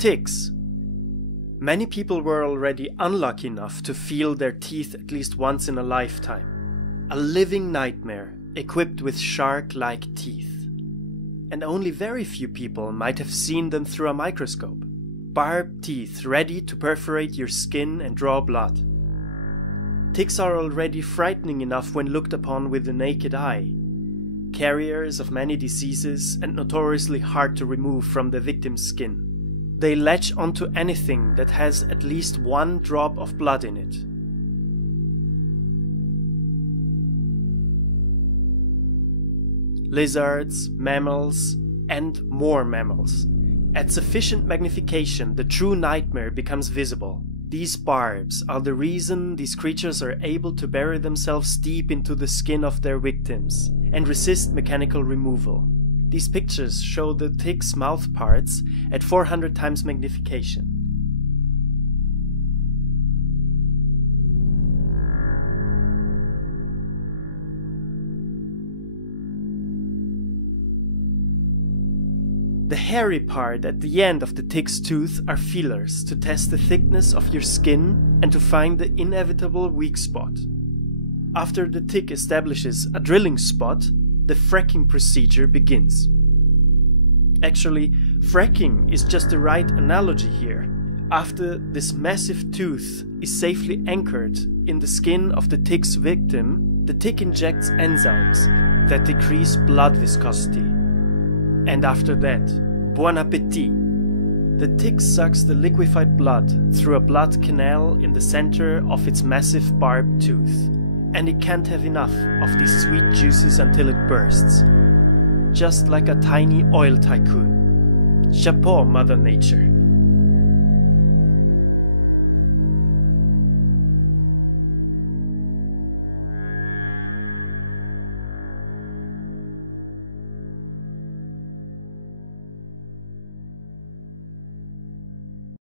Ticks. Many people were already unlucky enough to feel their teeth at least once in a lifetime. A living nightmare equipped with shark-like teeth. And only very few people might have seen them through a microscope. Barbed teeth ready to perforate your skin and draw blood. Ticks are already frightening enough when looked upon with the naked eye. Carriers of many diseases and notoriously hard to remove from the victim's skin. They latch onto anything that has at least one drop of blood in it. Lizards, mammals, and more mammals. At sufficient magnification, the true nightmare becomes visible. These barbs are the reason these creatures are able to bury themselves deep into the skin of their victims and resist mechanical removal. These pictures show the tick's mouth parts at 400 times magnification. The hairy part at the end of the tick's tooth are feelers to test the thickness of your skin and to find the inevitable weak spot. After the tick establishes a drilling spot, the fracking procedure begins. Actually, fracking is just the right analogy here. After this massive tooth is safely anchored in the skin of the tick's victim, the tick injects enzymes that decrease blood viscosity. And after that, bon appétit! The tick sucks the liquefied blood through a blood canal in the center of its massive barbed tooth. And it can't have enough of these sweet juices until it bursts. Just like a tiny oil tycoon. Chapeau, Mother Nature.